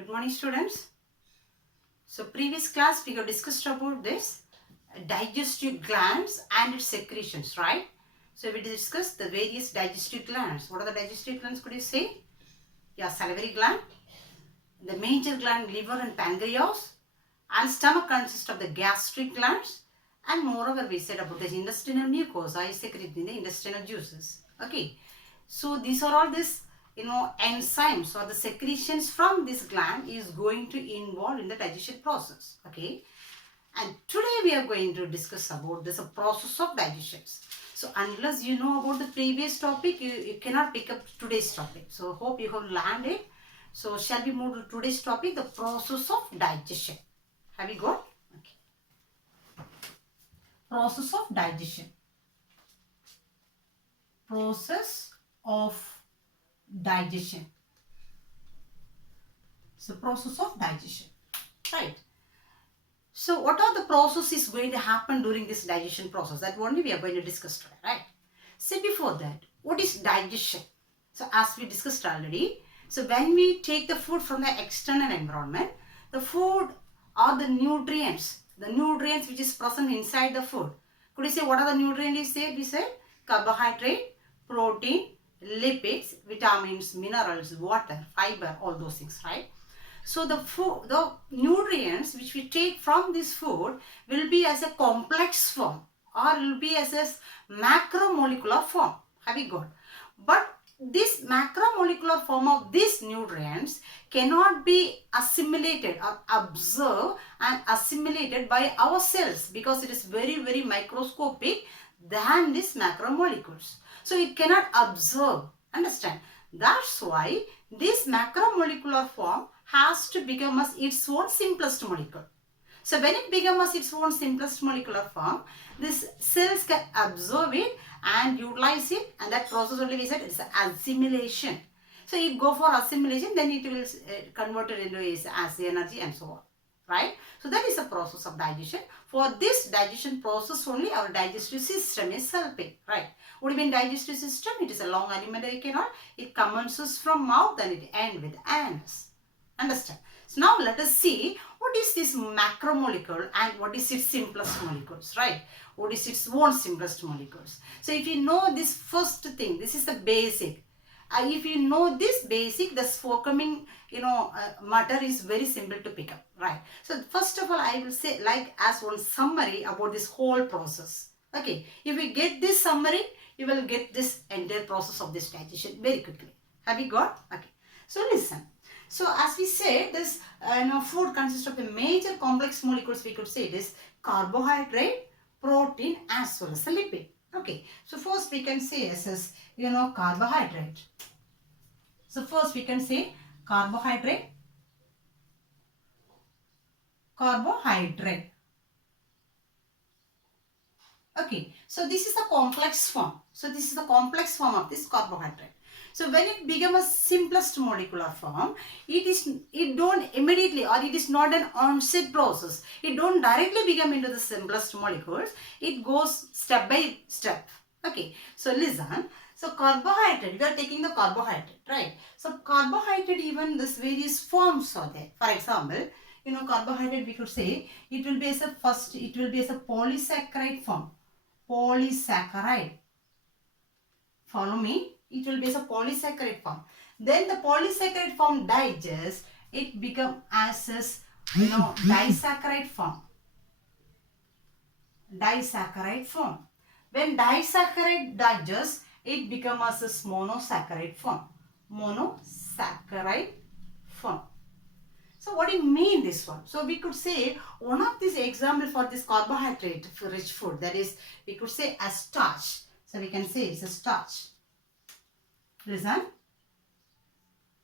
Good morning, students. So previous class we have discussed about this digestive glands and its secretions, right? So we discussed the various digestive glands. What are the digestive glands, could you say? Yeah, salivary gland, the major gland liver and pancreas, and stomach consists of the gastric glands, and moreover we said about the intestinal mucosa is secreting the intestinal juices. Okay, so these are all this enzymes or the secretions from this gland is going to involve in the digestion process. Okay, and today we are going to discuss about this process of digestion. So unless you know about the previous topic, you cannot pick up today's topic. So hope you have learned it. So shall we move to today's topic, the process of digestion. Have you got? Okay. Process of digestion. Process of digestion. So process of digestion, right? So what are the processes going to happen during this digestion process? That only we are going to discuss today, right? So before that, what is digestion? So as we discussed already, so when we take the food from the external environment, the food are the nutrients which is present inside the food. Could you say what are the nutrients there? We said carbohydrate, protein, lipids, vitamins, minerals, water, fiber, all those things, right? So the nutrients which we take from this food will be as a complex form or will be as a macromolecular form. Have you got? But this macromolecular form of these nutrients cannot be assimilated or absorbed and assimilated by our cells because it is very, very microscopic than these macromolecules. So it cannot absorb. Understand? That's why this macromolecular form has to become as its own simplest molecule. So when it becomes its own simplest molecular form, these cells can absorb it and utilize it, and that process only we said it's assimilation. So you go for assimilation, then it will convert it into as energy and so on, right? So that is the process of digestion. For this digestion process only our digestive system is helping, right? What do you mean digestive system? It is a long alimentary canal. It commences from mouth and it ends with anus. Understand? So now let us see what is this macromolecule and what is its simplest molecules, right? What is its own simplest molecules? So if you know this first thing, this is the basic. If you know this basic, the forthcoming matter is very simple to pick up, right? So first of all, I will say like as one summary about this whole process. Okay, if we get this summary, you will get this entire process of this digestion very quickly. Have you got? Okay, so listen. So as we said, this food consists of a major complex molecules. We could say this carbohydrate, protein as well as a lipid. Okay, so first we can say as carbohydrate. So first we can say carbohydrate. Okay, so this is the complex form. So this is the complex form of this carbohydrate. So when it becomes a simplest molecular form, it don't immediately, or it is not an onset process. It don't directly become into the simplest molecules. It goes step by step. Okay, so listen. So carbohydrate, we are taking the carbohydrate, right? So carbohydrate, even this various forms are there. For example, carbohydrate we could say it will be as a polysaccharide form. Polysaccharide. Follow me. It will be as a polysaccharide form. Then the polysaccharide form digests, it becomes as disaccharide form. Disaccharide form. When disaccharide digests, it becomes as monosaccharide form. Monosaccharide form. So what do you mean this one? So we could say one of these example for this carbohydrate rich food, that is we could say a starch. So we can say it's a starch. Listen,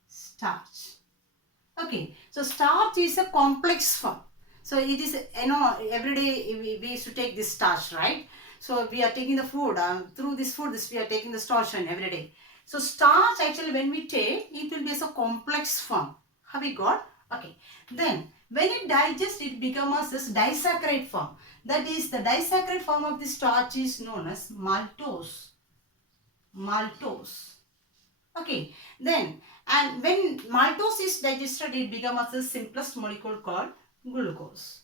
starch. Okay, so starch is a complex form. So it is, every day we used to take this starch, right? So we are taking the food, through this food, we are taking the starch and every day. So starch actually when we take, it will be as a complex form. Have we got? Okay, then when it digests, it becomes this disaccharide form. That is, the disaccharide form of the starch is known as maltose. Maltose. Okay, then, and when maltose is digested, it becomes the simplest molecule called glucose.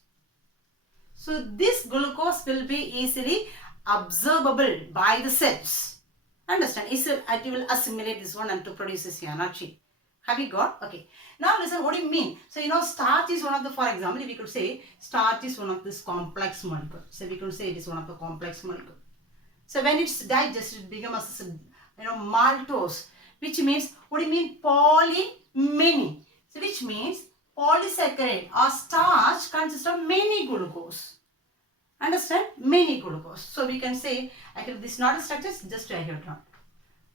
So this glucose will be easily absorbable by the cells. Understand? It will assimilate this one and to produce this energy. Have you got? Okay. Now listen, what do you mean? So starch is one of the, for example, we could say starch is one of this complex molecule. So we could say it is one of the complex molecule. So when it's digested, it becomes maltose, which means, what do you mean? Many. So which means polysaccharide or starch consists of many glucose. Understand? Many glucose. So we can say, actually this is not a structure, it's just a diagram.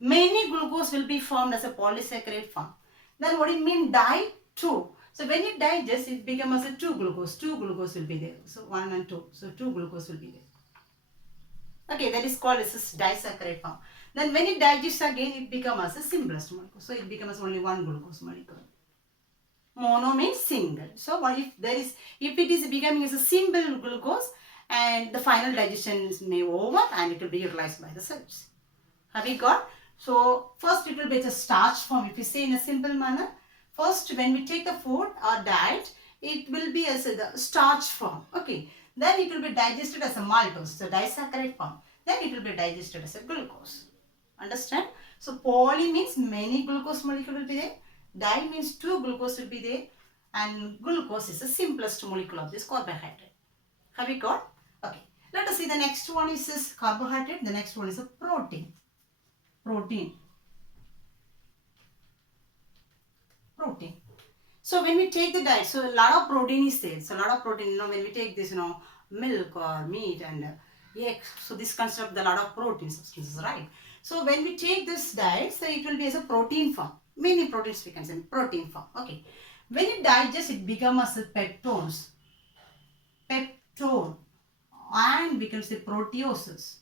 Many glucose will be formed as a polysaccharide form. Then what do you mean di-2? So when it digests, it becomes as a 2 glucose. 2 glucose will be there. So 1 and 2. So 2 glucose will be there. Okay, that is called as a disaccharide form. Then when it digests again, it becomes as a simplest molecule. So it becomes only 1 glucose molecule. Mono means single. So what if it is becoming as a simple glucose, and the final digestion may over and it will be utilized by the cells. Have you got? So first it will be a starch form. If you say in a simple manner, first when we take the food or diet, it will be as the starch form. Okay. Then it will be digested as a maltose, so disaccharide form. Then it will be digested as a glucose. Understand? So poly means many glucose molecule will be there. Di means 2 glucose will be there. And glucose is the simplest molecule of this carbohydrate. Have you got? Okay. Let us see the next one is this carbohydrate. The next one is a protein. Protein. So when we take the diet, so a lot of protein is there. So a lot of protein, when we take this, milk or meat and eggs, so this consists of the lot of protein substances, right? So when we take this diet, so it will be as a protein form. Many proteins we can say protein form. Okay. When it digests, it becomes as a peptones. Peptone. And we can say proteoses.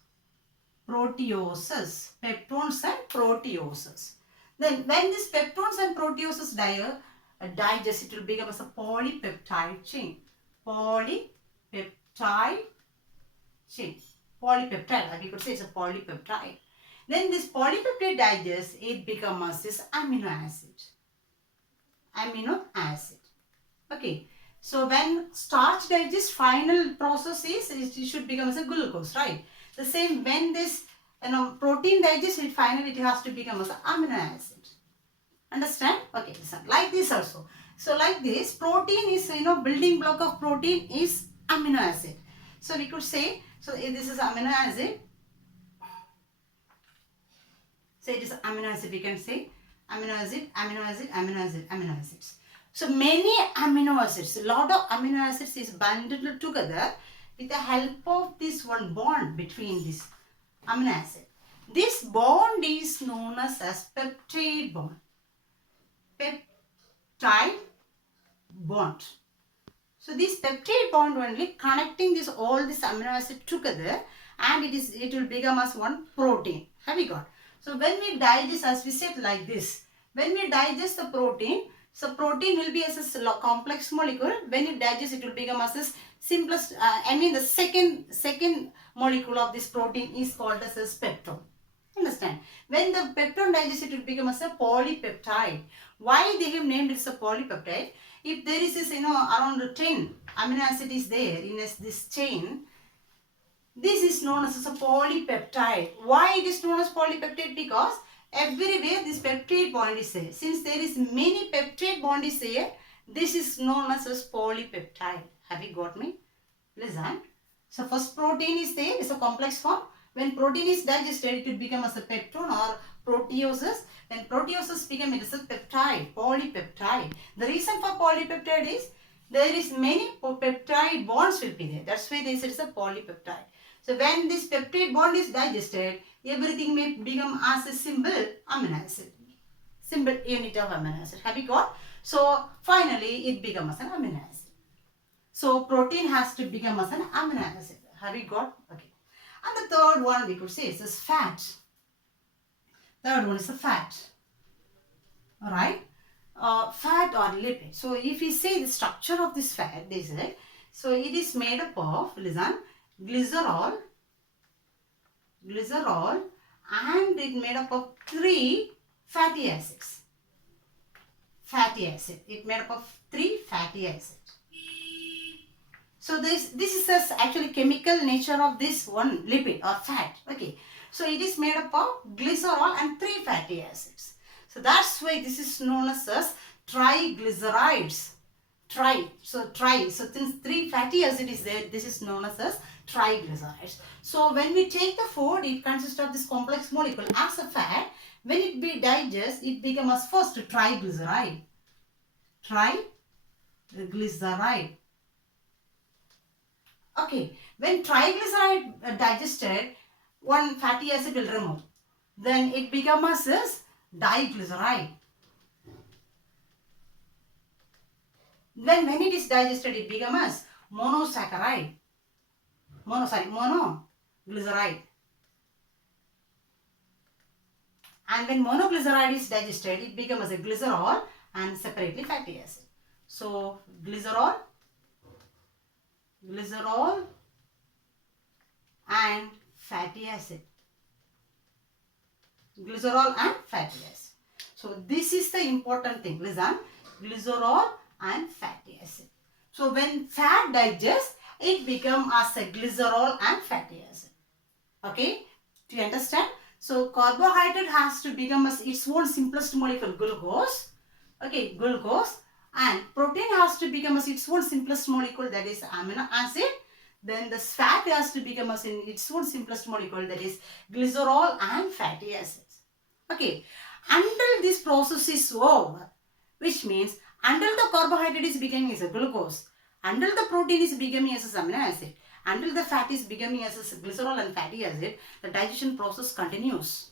Peptones and proteoses. Then when these peptones and proteoses digest, it will become as a polypeptide chain. Polypeptide, we could say it's a polypeptide. Then this polypeptide digests, it becomes this amino acid. Okay. So when starch digests, final process is it should become as a glucose, right? The same when this protein digests, it finally it has to become as an amino acid. Understand? Okay, listen. Like this also. So like this, protein is building block of protein is amino acid. So we could say, so this is amino acid. So it is amino acid. We can say amino acids. So many amino acids, a lot of amino acids is bundled together with the help of this one bond between this amino acid. This bond is known as peptide bond. Peptide bond. So this peptide bond only connecting all this amino acid together, and it will become as one protein. Have you got? So when we digest, as we said like this, when we digest the protein, so protein will be as a complex molecule. When it digests, it will become as a simplest, the second molecule of this protein is called as a peptone. Understand? When the peptone digests, it will become as a polypeptide. Why they have named it as a polypeptide? If there is this, around 10 amino acid is there in this chain, this is known as a polypeptide. Why it is known as polypeptide? Because everywhere this peptide bond is there. Since there is many peptide bond is there, this is known as polypeptide. Have you got me? Listen. So first protein is there, it's a complex form. When protein is digested, it will become as a peptone or proteoses. When proteoses become it is a peptide, polypeptide. The reason for polypeptide is there is many peptide bonds will be there. That's why they say it's a polypeptide. So when this peptide bond is digested, everything may become as a simple amino acid. Simple unit of amino acid. Have you got? So finally it becomes as an amino acid. So protein has to become as an amino acid. Have you got? Okay. And the third one we could say is this fat. Third one is the fat. Alright. Fat or lipid. So if we say the structure of this fat, they say, so it is made up of, listen, glycerol, and it made up of 3 fatty acids. Fatty acid. It made up of 3 fatty acids. So this is the actually chemical nature of this one lipid or fat. Okay. So it is made up of glycerol and 3 fatty acids. So that's why this is known as triglycerides. So since 3 fatty acid is there, this is known as triglycerides. So when we take the food, it consists of this complex molecule as a fat. When it be digested, it becomes first triglyceride. Triglyceride. Okay, when triglyceride digested, one fatty acid will remove. Then it becomes as diglyceride. When it is digested, it becomes monosaccharide. Monoglyceride. And when monoglyceride is digested, it becomes a glycerol and separately fatty acid. So glycerol and fatty acid. Glycerol and fatty acid. So this is the important thing. Listen, glycerol and fatty acid. So when fat digests, it becomes as a glycerol and fatty acid. Okay, do you understand? So carbohydrate has to become as its own simplest molecule, glucose. Okay, glucose. And protein has to become as its own simplest molecule, that is amino acid. Then the fat has to become as in its own simplest molecule, that is glycerol and fatty acids. Okay, until this process is over, which means until the carbohydrate is becoming as a glucose, until the protein is becoming as a amino acid, until the fat is becoming as a glycerol and fatty acid, the digestion process continues.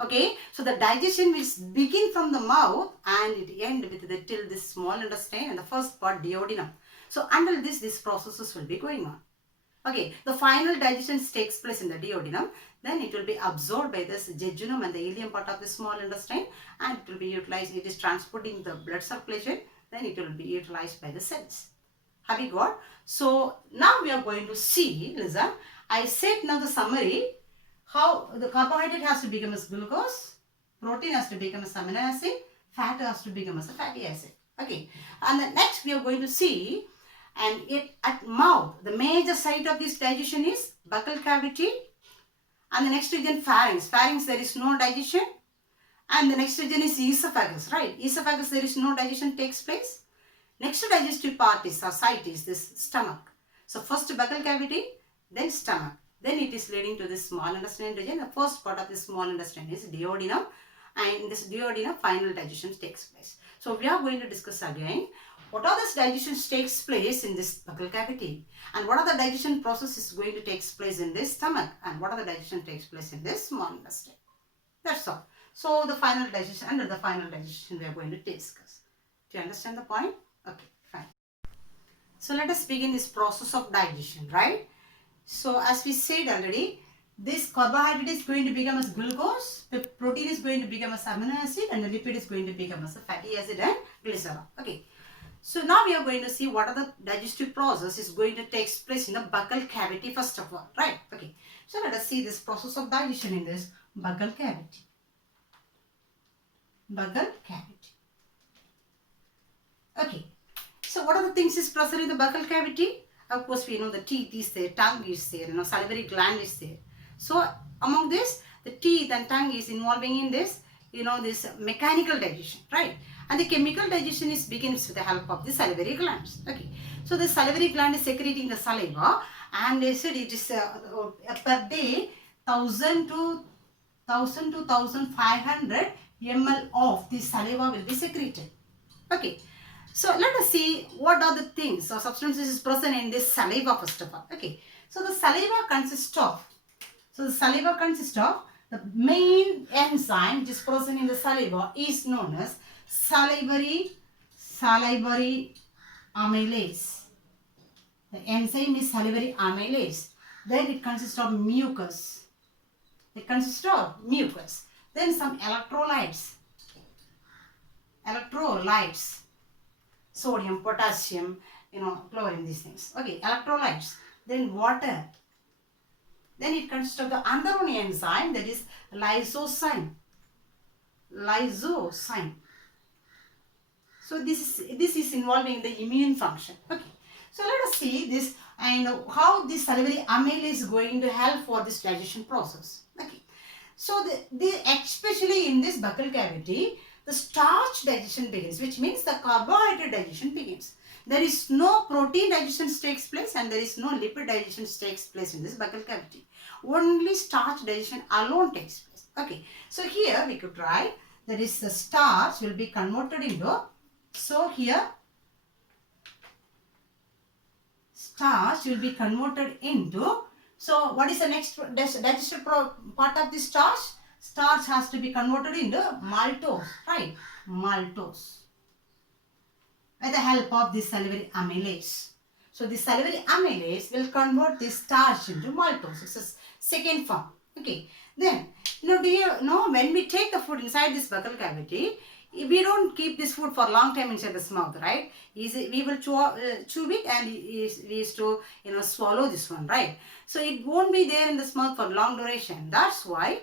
Okay, so the digestion will begin from the mouth and it end with the till this small intestine and the first part duodenum. So until this processes will be going on. Okay, the final digestion takes place in the duodenum. Then it will be absorbed by this jejunum and the ileum part of the small intestine, and it will be utilized. It is transporting the blood circulation. Then it will be utilized by the cells. Have you got? So now we are going to see. Listen, I said now the summary. How the carbohydrate has to become as glucose, protein has to become as amino acid, fat has to become as a fatty acid. Okay, and the next we are going to see, and it at mouth, the major site of this digestion is buccal cavity, and the next region pharynx. Pharynx there is no digestion, and the next region is esophagus, right? Esophagus there is no digestion takes place. Next digestive part is or site is this stomach. So first buccal cavity, then stomach. Then it is leading to this small intestine region. The first part of this small intestine is duodenum, and in this duodenum final digestion takes place. So we are going to discuss again what are the digestion takes place in this buccal cavity, and what are the digestion processes going to take place in this stomach, and what are the digestion takes place in this small intestine. That's all. So the final digestion, under the final digestion we are going to discuss. Do you understand the point? Okay, fine. So let us begin this process of digestion, right? So as we said already, this carbohydrate is going to become as glucose, the protein is going to become as amino acid, and the lipid is going to become as a fatty acid and glycerol. Okay. So now we are going to see what are the digestive process is going to take place in the buccal cavity first of all, right? Okay. So let us see this process of digestion in this buccal cavity. Buccal cavity. Okay. So what are the things is present in the buccal cavity? Of course, we know the teeth is there, tongue is there, salivary gland is there. So among this, the teeth and tongue is involving in this, this mechanical digestion, right? And the chemical digestion begins with the help of the salivary glands. Okay. So the salivary gland is secreting the saliva, and they said it is per day 1000 to 1500 ml of the saliva will be secreted. Okay. So let us see what are the things or substances is present in this saliva first of all. Okay. So the saliva consists of the main enzyme which is present in the saliva is known as salivary amylase. The enzyme is salivary amylase. Then it consists of mucus. Then some electrolytes. Sodium, potassium, chlorine, these things. Okay, electrolytes. Then water. Then it consists of the another one enzyme, that is lysozyme. lysozyme. So this is involving the immune function. Okay. So let us see this and how this salivary amylase is going to help for this digestion process. Okay. So especially in this buccal cavity, the starch digestion begins, which means the carbohydrate digestion begins. There is no protein digestion takes place and there is no lipid digestion takes place in this buccal cavity. Only starch digestion alone takes place. Okay. So here we could write that is the starch will be converted into, so here starch will be converted into, so what is the next digested part of this starch? Starch has to be converted into maltose, right? Maltose with the help of this salivary amylase. So the salivary amylase will convert this starch into maltose. It's a second form. Okay. Then, do you know when we take the food inside this buccal cavity, we don't keep this food for a long time inside the mouth, right? We will chew it and we used to, swallow this one, right? So it won't be there in the mouth for long duration. That's why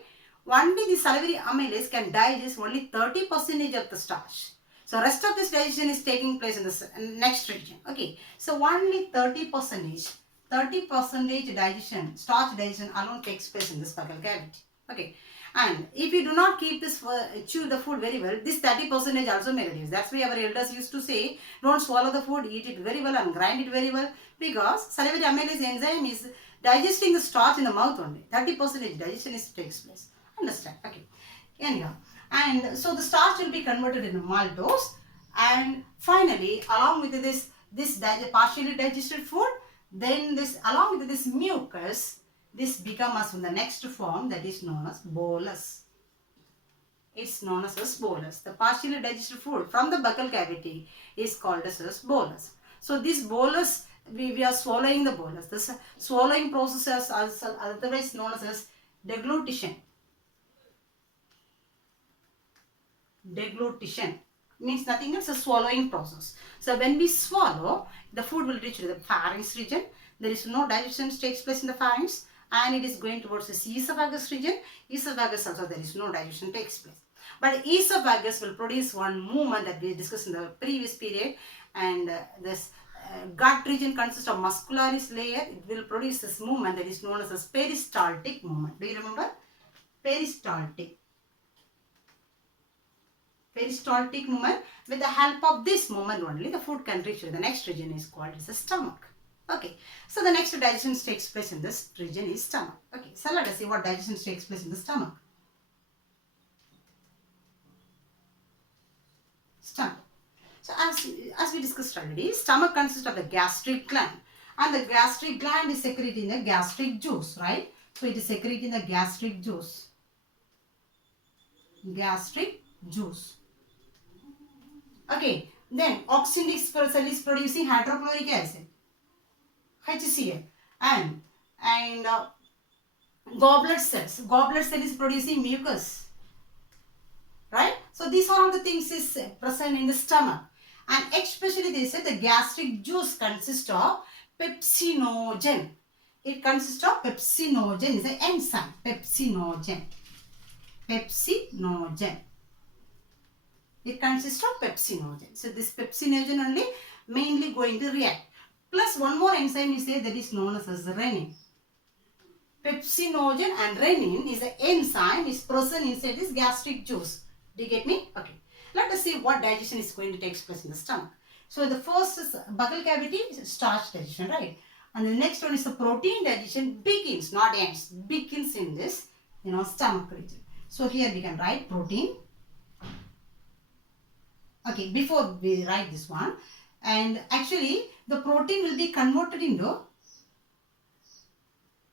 only the salivary amylase can digest only 30% of the starch. So rest of this digestion is taking place in the next region. Okay. So only 30% digestion, starch digestion alone takes place in this buccal cavity. Okay. And if you do not keep this, chew the food very well, this 30% also may reduce. That's why our elders used to say, don't swallow the food, eat it very well and grind it very well, because salivary amylase enzyme is digesting the starch in the mouth only. 30% digestion takes place. Understand? Okay. Anyhow. And so the starch will be converted into maltose, and finally along with this partially digested food, then this along with this mucus, this becomes the next form, that is known as bolus. It's known as bolus. The partially digested food from the buccal cavity is called as bolus. So this bolus, we are swallowing the bolus. This swallowing process is also otherwise known as deglutition. Deglutition means nothing else, a swallowing process. So when we swallow, the food will reach to the pharynx region. There is no digestion takes place in the pharynx, and it is going towards the esophagus region. Esophagus also there is no digestion takes place. But esophagus will produce one movement that we discussed in the previous period, and this gut region consists of muscularis layer. It will produce this movement that is known as a peristaltic movement. Do you remember? Peristaltic movement. With the help of this movement only, the food can reach to the next region is called as the stomach. Okay, so the next digestion takes place in this region is stomach. Okay, so let us see what digestion takes place in the stomach. Stomach. So as we discussed already, stomach consists of the gastric gland, and the gastric gland is secreting the gastric juice, right? So it is secreting the gastric juice. Gastric juice. Okay, then oxynic cell is producing hydrochloric acid, HCl, and goblet cell is producing mucus, right? So these are all the things is present in the stomach, and especially they said the gastric juice consists of pepsinogen. It consists of pepsinogen, is an enzyme, pepsinogen. It consists of pepsinogen. So this pepsinogen only mainly going to react. Plus one more enzyme is there that is known as renin. Pepsinogen and renin is an enzyme is present inside this gastric juice. Do you get me? Okay. Let us see what digestion is going to take place in the stomach. So the first is buccal cavity, starch digestion, right? And the next one is the protein digestion begins, not ends, begins in this, stomach region. So here we can write protein. Okay, before we write this one, and actually the protein will be converted into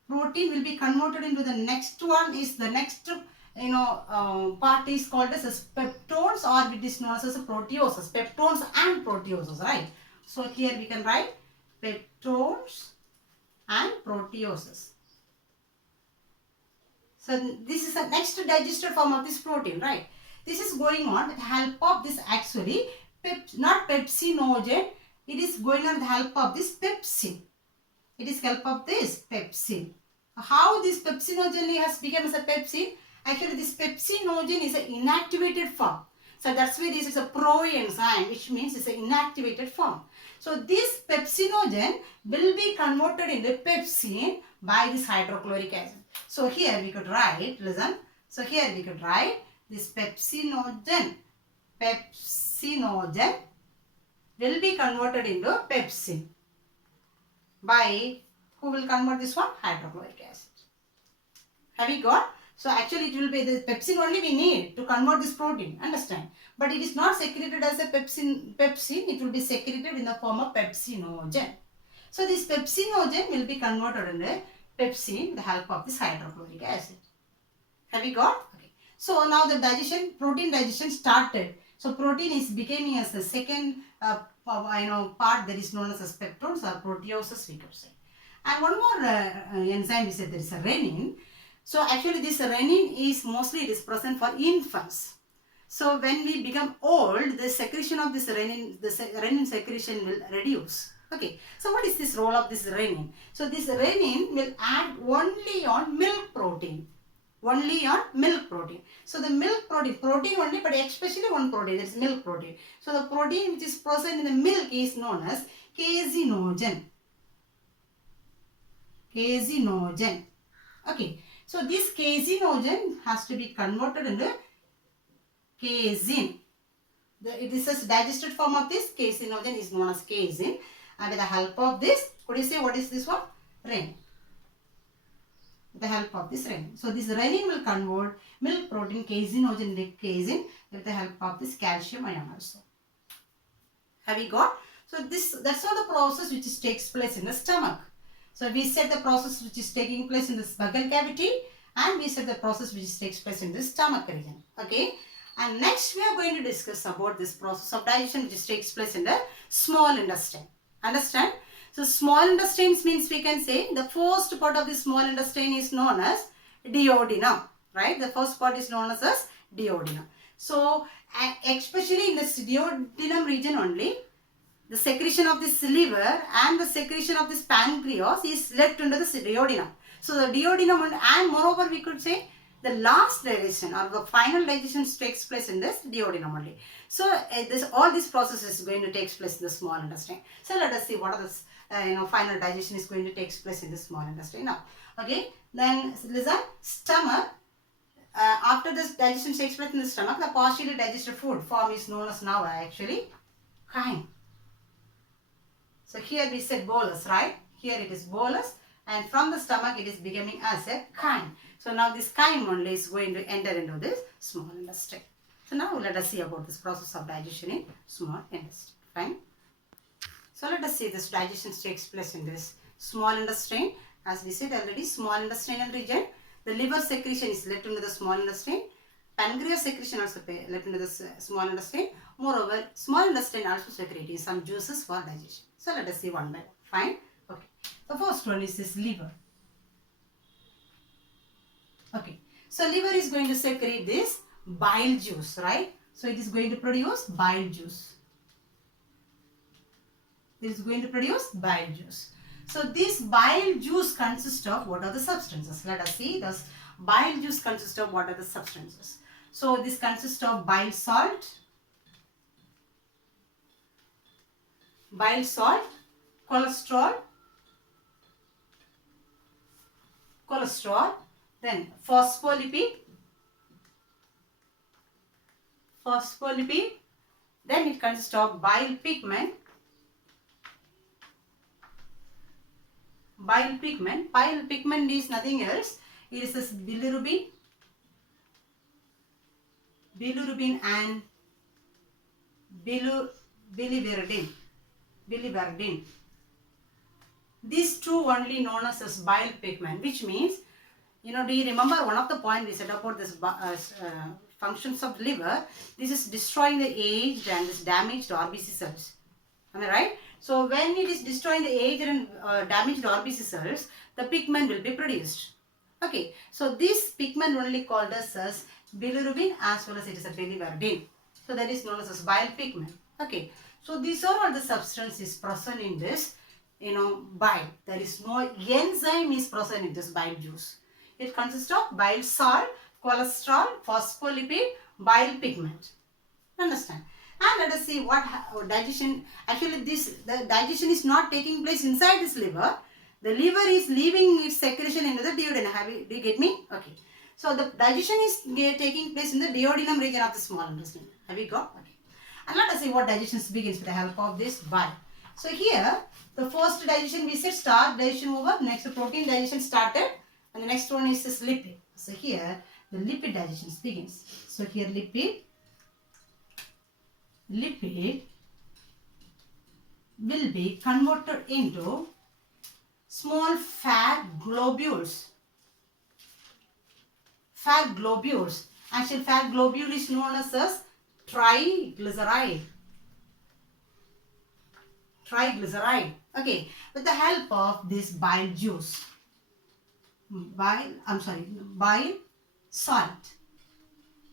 the next one is the next part is called as peptones, or it is known as proteoses. Peptones and proteoses, right? So here we can write peptones and proteoses. So this is the next digested form of this protein, right? This is going on with the help of this actually, not pepsinogen, it is going on with the help of this pepsin. It is help of this pepsin. How this pepsinogen has become as a pepsin? Actually, this pepsinogen is an inactivated form. So that's why this is a proenzyme, which means it's an inactivated form. So this pepsinogen will be converted into pepsin by this hydrochloric acid. So here we could write, listen. So here we could write this pepsinogen will be converted into pepsin by, who will convert this one? Hydrochloric acid. Have we got? So actually it will be the pepsin only we need to convert this protein, understand? But it is not secreted as a pepsin, it will be secreted in the form of pepsinogen. So this pepsinogen will be converted into pepsin with the help of this hydrochloric acid. Have we got? Okay. So now the protein digestion started. So protein is becoming as the second part that is known as peptones or proteoses, we could say. And one more enzyme we said, there is a renin. So actually this renin is mostly it is present for infants. So when we become old, the secretion of this renin, the renin secretion will reduce. Okay. So what is this role of this renin? So this renin will act only on milk protein. Only on milk protein. So the milk protein only, but especially one protein, that is milk protein. So the protein which is present in the milk is known as caseinogen. Caseinogen. Okay. So this caseinogen has to be converted into casein. It is a digested form of this caseinogen is known as casein. And with the help of this, could you say what is this one? Renin. With the help of this renin. So this renin will convert milk protein caseinogen into casein with the help of this calcium ion also. Have we got? So that's all the process which takes place in the stomach. So we said the process which is taking place in the buccal cavity, and we said the process which takes place in the stomach region. Okay. And next we are going to discuss about this process of digestion which takes place in the small intestine. Understand? So small intestines means we can say the first part of the small intestine is known as duodenum. Right? The first part is known as duodenum. So especially in this duodenum region only, the secretion of this liver and the secretion of this pancreas is left into the duodenum. So the duodenum and moreover we could say the last digestion or the final digestion takes place in this duodenum only. So all this process is going to take place in the small intestine. So let us see what are the final digestion is going to take place in the small intestine now. Okay, then listen, stomach. After this digestion takes place in the stomach, the partially digested food form is known as now actually chyme. So here we said bolus, right? Here it is bolus, and from the stomach it is becoming as a chyme. So now this chyme only is going to enter into this small intestine. So now let us see about this process of digestion in small intestine. Fine. So let us see this digestion takes place in this small intestine. As we said already, small intestinal region. The liver secretion is left into the small intestine. Pancreas secretion also left into the small intestine. Moreover, small intestine also secreting some juices for digestion. So let us see one by one. Fine. Okay. The first one is this liver. Okay. So liver is going to secrete this bile juice, right? So it is going to produce bile juice. It is going to produce bile juice. So this bile juice consists of what are the substances? Let us see. This bile juice consists of what are the substances? So this consists of bile salt, cholesterol, then phospholipid, then it consists of bile pigment. Bile pigment is nothing else. It is this bilirubin and biliverdin. These two only known as bile pigment, which means, do you remember one of the points we said about this functions of liver? This is destroying the aged and this damaged RBC cells. Am I right? So when it is destroying the aged and damaged RBC cells, the pigment will be produced. Okay, so this pigment only called as bilirubin as well as it is a biliverdin. So that is known as bile pigment. Okay, so these are all the substances present in this, bile. There is no enzyme is present in this bile juice. It consists of bile salt, cholesterol, phospholipid, bile pigment. Understand? And let us see what digestion. Actually, the digestion is not taking place inside this liver. The liver is leaving its secretion into the duodenum. Do you get me? Okay. So the digestion is taking place in the duodenum region of the small intestine. Have you got? Okay. And let us see what digestion begins with the help of this bile. So here, the first digestion we said starch digestion over. Next protein digestion started, and the next one is this lipid. So here, the lipid digestion begins. So here lipid will be converted into small fat globules. Fat globules. Actually, fat globule is known as triglyceride. Triglyceride. Okay. With the help of this bile juice. Bile salt.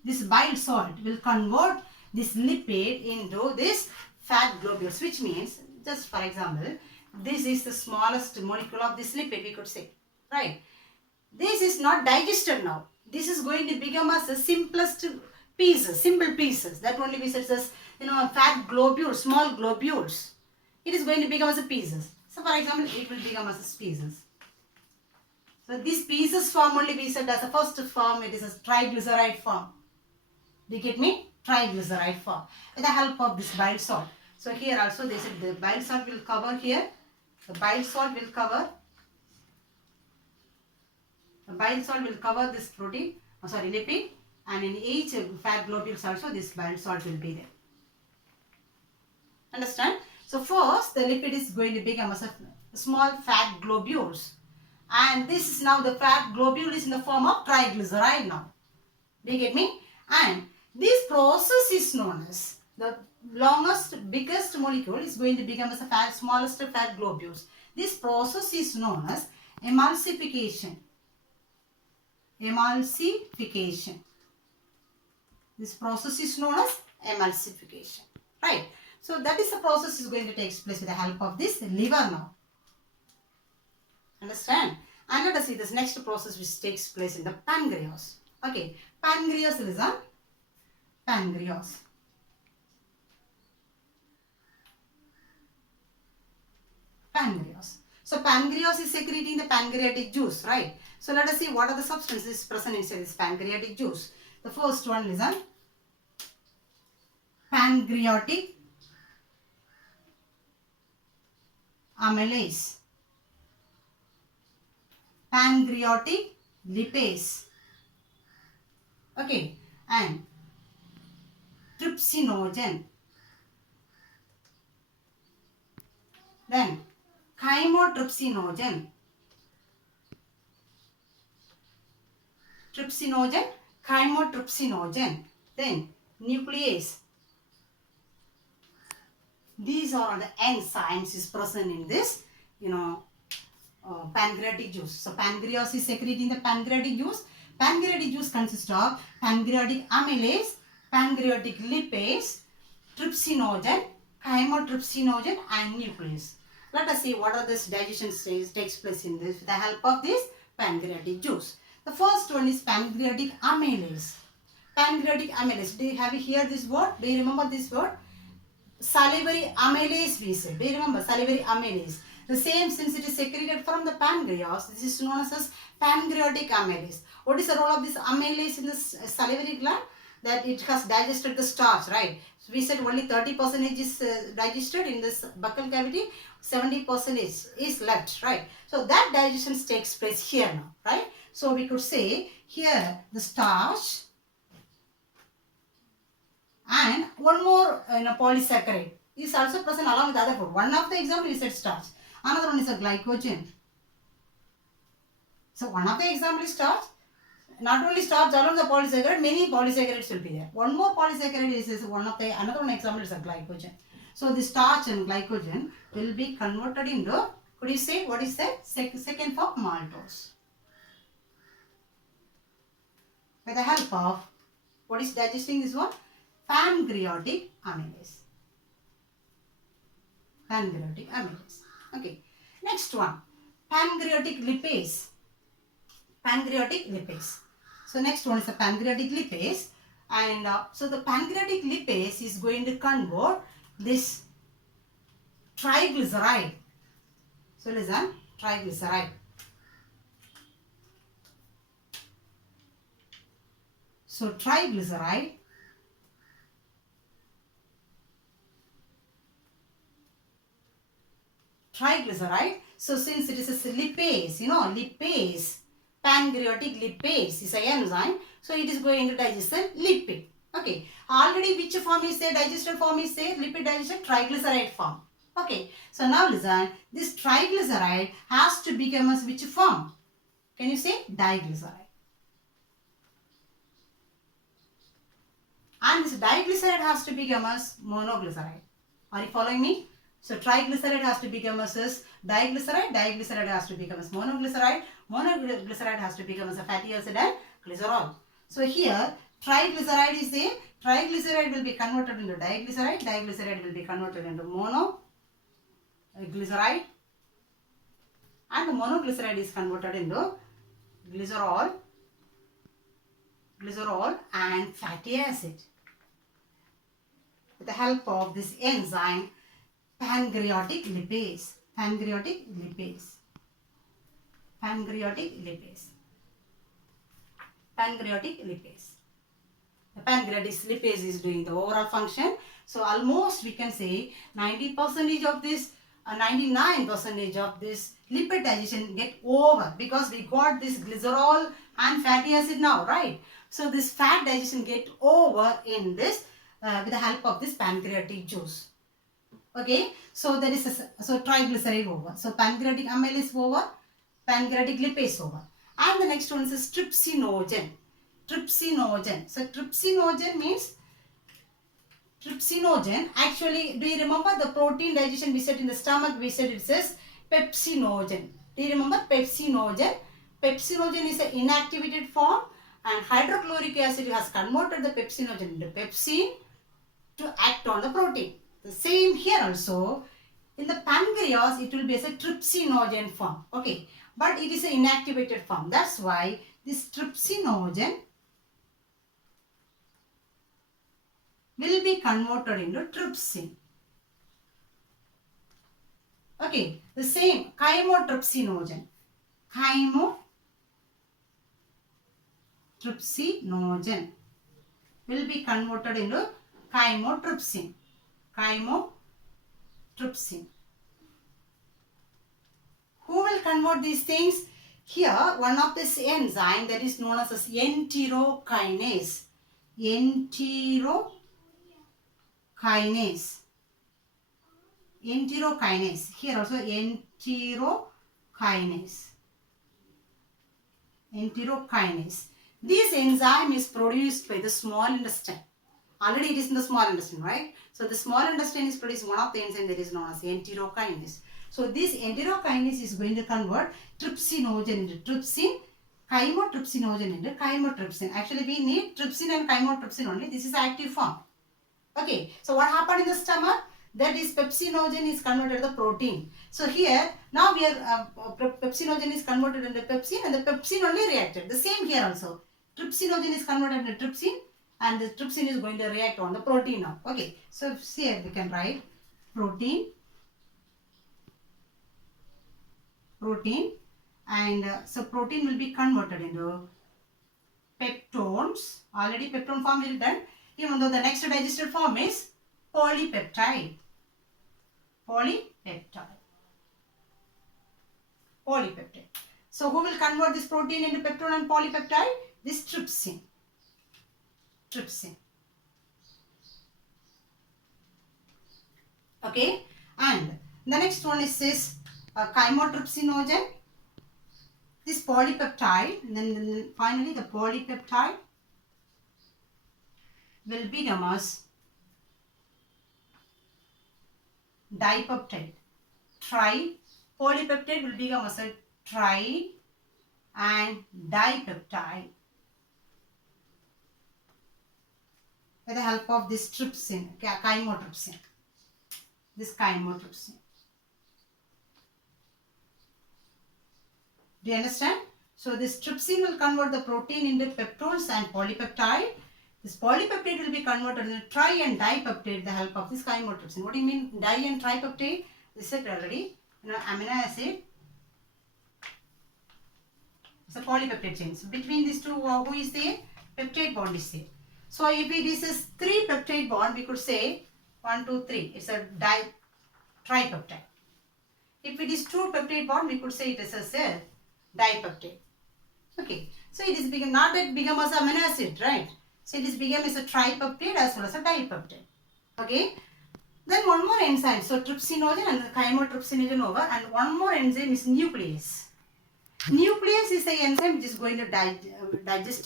This bile salt will convert this lipid into this fat globules, which means, just for example, this is the smallest molecule of this lipid, we could say, right? This is not digested now. This is going to become as the simplest pieces, simple pieces. That only we said as, fat globules, small globules. It is going to become as a pieces. So for example, it will become as pieces. So these pieces form only we said as a first form, it is a triglyceride form. Do you get me? Triglyceride form. With the help of this bile salt. So here also they said the bile salt will cover here. The bile salt will cover. The bile salt will cover this protein, lipid, and in each fat globules also this bile salt will be there. Understand? So first the lipid is going to become as a small fat globules, and this is now the fat globule is in the form of triglyceride now. Do you get me? And this process is known as the longest, biggest molecule is going to become as a smallest fat globules. This process is known as emulsification. Emulsification. This process is known as emulsification. Right? So that is the process is going to take place with the help of this liver now. Understand? And let us see this next process which takes place in the pancreas. Okay. Pancreas, listen. Pancreas. Pancreas. So pancreas is secreting the pancreatic juice, right? So let us see what are the substances present inside this pancreatic juice. The first one, listen. Pancreatic amylase. Pancreatic lipase. Okay. And trypsinogen. Then chymotrypsinogen. Chymotrypsinogen. Then nuclease. These are all the enzymes is present in this, pancreatic juice. So pancreas is secreting the pancreatic juice. Pancreatic juice consists of pancreatic amylase, pancreatic lipase, trypsinogen, chymotrypsinogen, and nuclease. Let us see what are this digestion stage takes place in this with the help of this pancreatic juice. The first one is pancreatic amylase. Pancreatic amylase. Do you have heard this word? Do you remember this word? Salivary amylase we said. Do you remember salivary amylase? The same, since it is secreted from the pancreas, this is known as pancreatic amylase. What is the role of this amylase in this salivary gland? That it has digested the starch, right? So we said only 30% is digested in this buccal cavity, 70% is left, right? So that digestion takes place here now, right? So we could say here the starch and one more polysaccharide is also present along with other food. One of the example is said starch. Another one is a glycogen. So one of the example is starch. Not only starch, along the polysaccharide, many polysaccharides will be there. One more polysaccharide is another one example is a glycogen. So the starch and glycogen will be converted into, could you say what is that? Second form, maltose. With the help of, what is digesting this one? Pancreatic amylase. Pancreatic amylase. Okay. Next one, pancreatic lipase. Pancreatic lipase. So next one is the pancreatic lipase. And so the pancreatic lipase is going to convert this triglyceride. So listen, triglyceride. So triglyceride So since it is a lipase, lipase, pancreatic lipase is an enzyme. So it is going to digest the lipid. Okay. Already which form is there? Digested form is there? Lipid digestion, triglyceride form. Okay. So now listen. This triglyceride has to become as which form? Can you say? Diglyceride. And this diglyceride has to become as monoglyceride. Are you following me? So triglyceride has to become as diglyceride, diglyceride has to become as monoglyceride, monoglyceride has to become as a fatty acid and glycerol. So here triglyceride is there, triglyceride will be converted into diglyceride, diglyceride will be converted into monoglyceride, and the monoglyceride is converted into glycerol and fatty acid. With the help of this enzyme pancreatic lipase. The pancreatic lipase is doing the overall function. So almost we can say 90% of this, 99% of this lipid digestion get over, because we got this glycerol and fatty acid now, right? So this fat digestion get over in this with the help of this pancreatic juice. Okay, so there is triglyceride over. So pancreatic amylase over, pancreatic lipase over. And the next one is trypsinogen. So trypsinogen means, actually, do you remember the protein digestion we said in the stomach? We said it says pepsinogen. Do you remember pepsinogen? Pepsinogen is an inactivated form, and hydrochloric acid has converted the pepsinogen into pepsine to act on the protein. The same here also. In the pancreas, it will be as a trypsinogen form. Okay. But it is an inactivated form. That's why this trypsinogen will be converted into trypsin. Okay. The same chymotrypsinogen. Chymotrypsinogen will be converted into chymotrypsin. Who will convert these things? Here, one of this enzyme that is known as enterokinase. Enterokinase. Here also enterokinase. This enzyme is produced by the small intestine. Already it is in the small intestine, right? So the small intestine is producing one of the enzymes that is known as enterokinase. So this enterokinase is going to convert trypsinogen into trypsin, chymotrypsinogen into chymotrypsin. Actually, we need trypsin and chymotrypsin only. This is active form. Okay. So what happened in the stomach? That is pepsinogen is converted to the protein. So here, now we are, pepsinogen is converted into pepsine, and the pepsine only reacted. The same here also. Trypsinogen is converted into trypsin, and the trypsin is going to react on the protein now. Okay. So here we can write protein, and so protein will be converted into peptones. Already peptone form is done, even though the next digested form is polypeptide. So who will convert this protein into peptone and polypeptide? This trypsin. Okay, and the next one is this chymotrypsinogen, this polypeptide, and then finally the polypeptide will become as dipeptide. Polypeptide will become as a tri and dipeptide with the help of this trypsin, chymotrypsin. Do you understand? So this trypsin will convert the protein into peptones and polypeptide. This polypeptide will be converted into tri and dipeptide with the help of this chymotrypsin. What do you mean di and tripeptide? This said already. Amino acid. It's a polypeptide chain. So between these two, who is there? Peptide bond is there. So if it is a 3 peptide bond, we could say 1, 2, 3. It's a tripeptide. If it is 2 peptide bond, we could say it is a dipeptide. Okay. So it is become not that become as amino acid, right? So it is become as a tripeptide as well as a dipeptide. Okay. Then one more enzyme. So trypsinogen and the chymotrypsinogen over, and one more enzyme is nuclease. Nuclease is the enzyme which is going to digest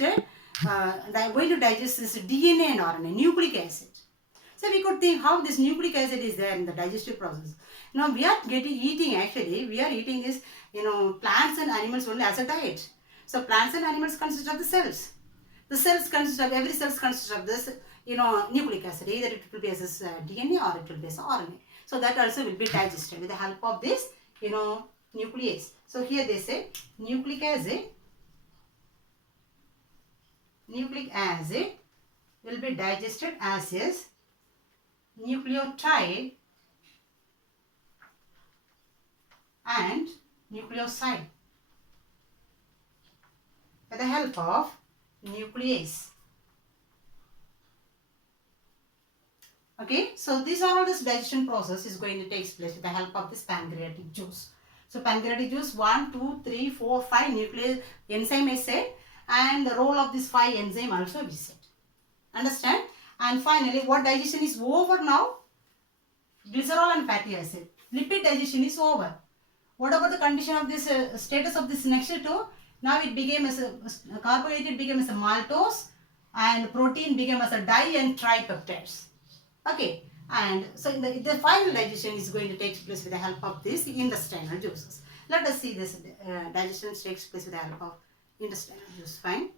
this DNA and RNA, nucleic acid. So we could think how this nucleic acid is there in the digestive process. Now we are eating is plants and animals only as a diet. So plants and animals consist of the cells. The cells consist of every cell consists of this nucleic acid. Either it will be as DNA or it will be as RNA. So that also will be digested with the help of this nuclease. So here they say nucleic acid will be digested as is nucleotide and nucleoside with the help of nuclease. Okay, so these are all this digestion process is going to take place with the help of this pancreatic juice. So pancreatic juice 1, 2, 3, 4, 5 nuclease enzyme is said, and the role of this 5 enzyme also is said. Understand? And finally, what digestion is over now? Glycerol and fatty acid. Lipid digestion is over. What about the condition of this status of this next two? Now it became as a carbohydrate became as a maltose, and protein became as a di and tripeptides. Okay, and so the final digestion is going to take place with the help of these intestinal juices. Let us see this digestion takes place with the help of intestinal juice. Fine.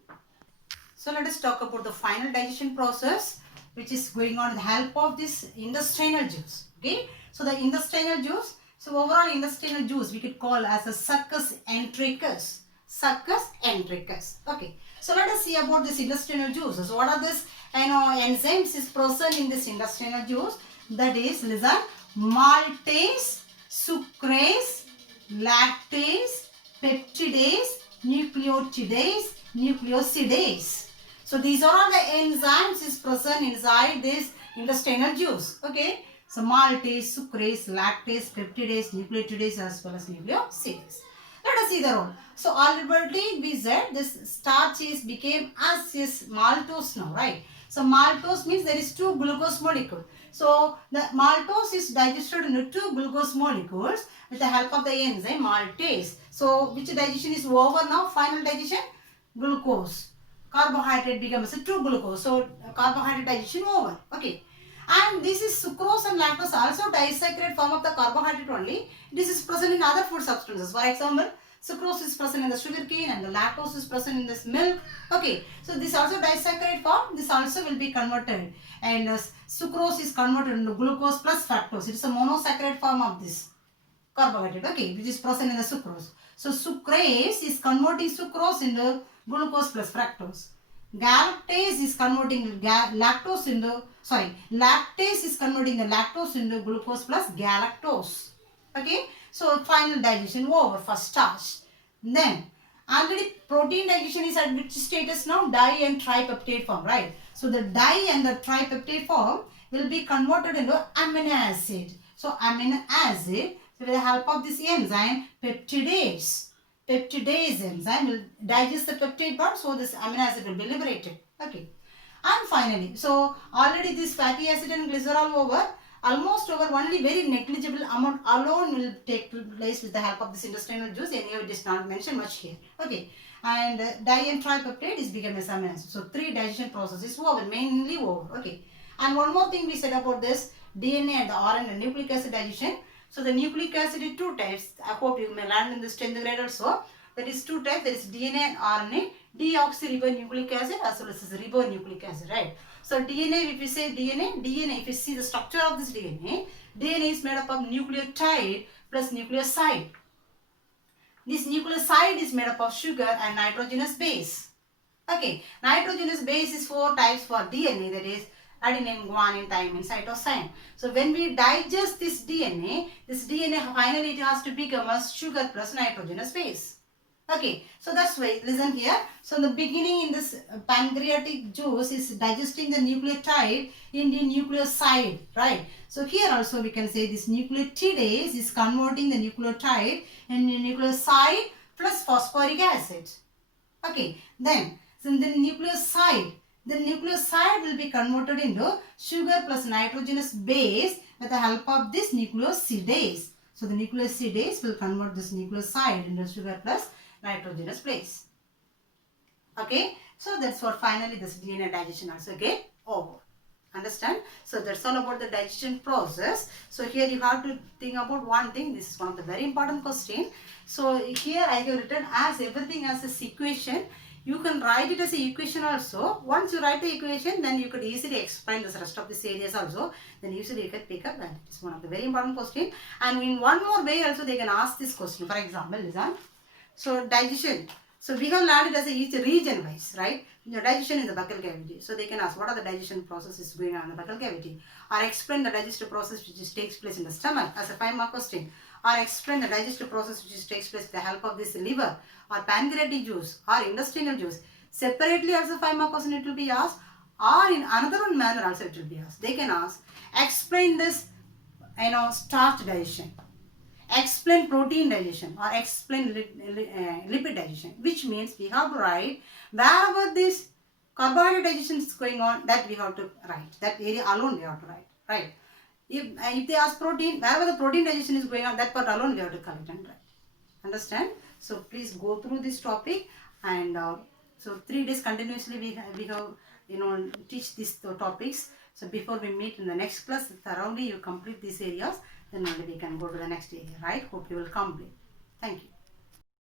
So let us talk about the final digestion process, which is going on with the help of this intestinal juice. Okay, so the intestinal juice. So overall intestinal juice we could call as a succus entericus. Succus entericus. Okay. So let us see about this intestinal juices. What are these enzymes is present in this intestinal juice? That is, listen, maltase, sucrase, lactase, peptidase, nucleotidase, nucleosidase. So these are all the enzymes is present inside this intestinal juice. Okay. So maltase, sucrase, lactase, peptidase, nucleotidase as well as nucleosidase. Let us see the role. So already we said this starch is became as is maltose now, right? So maltose means there is 2 glucose molecule. So the maltose is digested into 2 glucose molecules with the help of the enzyme maltase. So which digestion is over now? Final digestion, glucose. Carbohydrate becomes a 2 glucose. So carbohydrate digestion over. Okay. And this is sucrose and lactose also disaccharide form of the carbohydrate only. This is present in other food substances. For example, sucrose is present in the sugar cane and the lactose is present in this milk. Okay, so this also disaccharide form. This also will be converted, and sucrose is converted into glucose plus fructose. It is a monosaccharide form of this carbohydrate. Okay, which is present in the sucrose. So sucrase is converting sucrose into glucose plus fructose. Lactase is converting lactase is converting the lactose into glucose plus galactose. Okay, so final digestion over for starch. Then already protein digestion is at which status now? Di and tripeptide form, right? So the di and the tripeptide form will be converted into amino acid. So amino acid, so with the help of this enzyme peptidase enzyme will digest the peptide bond, so this amino acid will be liberated. Okay. And finally, so already this fatty acid and glycerol over, almost over, only very negligible amount alone will take place with the help of this intestinal juice. Anyhow, it is not mentioned much here. Okay. And di and tripeptide is become as amino acid. So 3 digestion processes over, mainly over. Okay. And one more thing we said about this DNA and the RNA nucleic acid digestion. So the nucleic acid is 2 types. I hope you may learn in this 10th grade also. That is 2 types. There is DNA and RNA. Deoxyribonucleic acid as well as ribonucleic acid, right? So DNA, if we say DNA, if you see the structure of this DNA is made up of nucleotide plus nucleoside. This nucleoside is made up of sugar and nitrogenous base. Okay, nitrogenous base is 4 types for DNA, that is adenine, guanine, thymine, cytosine. So when we digest this DNA finally it has to become a sugar plus nitrogenous base. Okay, so that's why, listen here. So in the beginning in this pancreatic juice is digesting the nucleotide in the nucleoside, right? So here also we can say this nucleotidase is converting the nucleotide in the nucleoside plus phosphoric acid. Okay, then so in the nucleoside will be converted into sugar plus nitrogenous base with the help of this nucleosidase. So the nucleosidase will convert this nucleoside into sugar plus nitrogenous base. Okay, so that's what finally this DNA digestion also get over. Understand? So that's all about the digestion process. So here you have to think about one thing. This is one of the very important question. So here I have written as everything as a equation. You can write it as a equation also. Once you write the equation, then you could easily explain the rest of these areas also. Then usually you can pick up, and it is one of the very important question. And in one more way also they can ask this question. For example, listen. So digestion. So we have learned it as a each region wise, right? The digestion in the buccal cavity. So they can ask what are the digestion processes going on in the buccal cavity, or explain the digestive process which takes place in the stomach as a 5-mark question, or explain the digestive process which takes place with the help of this liver or pancreatic juice or intestinal juice. Separately also 5-mark question it will be asked, or in another one manner also it will be asked. They can ask, explain this, starch digestion, explain protein digestion, or explain lipid digestion, which means we have to write wherever this carbohydrate digestion is going on, that we have to write. That area alone we have to write, right? If they ask protein, wherever the protein digestion is going on, that part alone we have to collect and write. Understand? So please go through this topic, and so 3 days continuously we have teach these topics. So before we meet in the next class, thoroughly you complete these areas, then only we can go to the next area, right? Hope you will complete. Thank you.